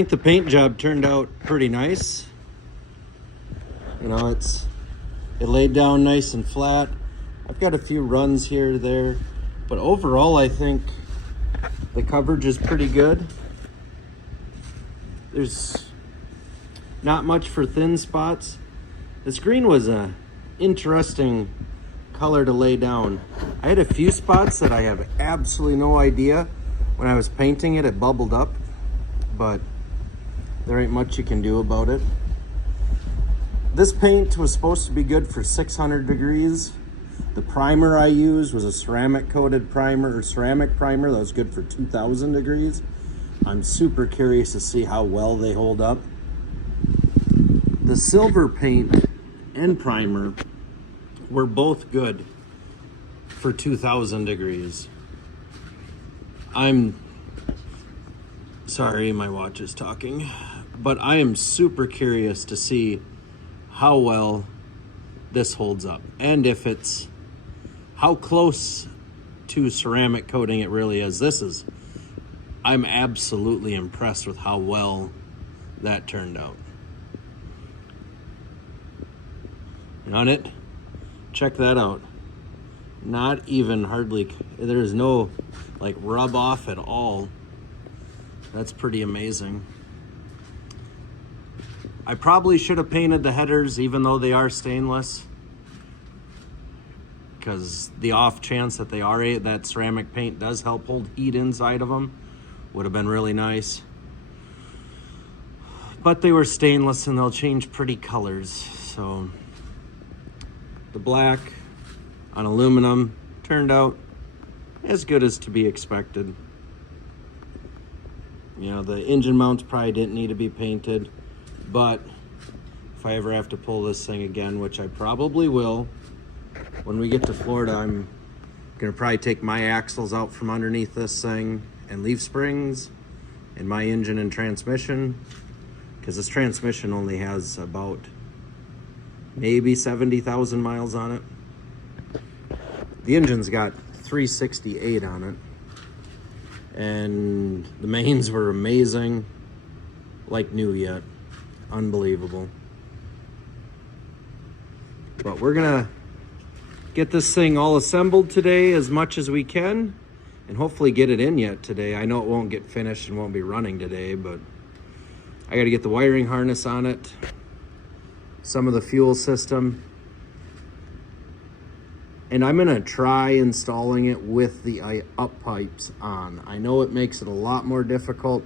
think the paint job turned out pretty nice. You know, it laid down nice and flat. I've got a few runs here or there, but overall I think the coverage is pretty good. There's not much for thin spots. This green was a interesting color to lay down. I had a few spots that I have absolutely no idea. When I was painting it, it bubbled up, but there ain't much you can do about it. This paint was supposed to be good for 600 degrees. The primer I used was a ceramic coated primer or ceramic primer that was good for 2000 degrees. I'm super curious to see how well they hold up. The silver paint and primer were both good for 2000 degrees. I'm sorry, my watch is talking, but I am super curious to see how well this holds up and if it's how close to ceramic coating it really is. I'm absolutely impressed with how well that turned out. On it, check that out. Not even hardly, there's no like rub off at all. That's pretty amazing. I probably should have painted the headers even though they are stainless, because the off chance that that ceramic paint does help hold heat inside of them would have been really nice. But they were stainless and they'll change pretty colors. So the black on aluminum turned out as good as to be expected. You know, the engine mounts probably didn't need to be painted, but if I ever have to pull this thing again, which I probably will, when we get to Florida, I'm gonna probably take my axles out from underneath this thing and leaf springs and my engine and transmission, because this transmission only has about maybe 70,000 miles on it. The engine's got 368 on it, and the mains were amazing, like new yet. Unbelievable. But we're gonna get this thing all assembled today as much as we can and hopefully get it in yet today. I know it won't get finished and won't be running today, but I got to get the wiring harness on it, some of the fuel system, and I'm gonna try installing it with the up pipes on. I know it makes it a lot more difficult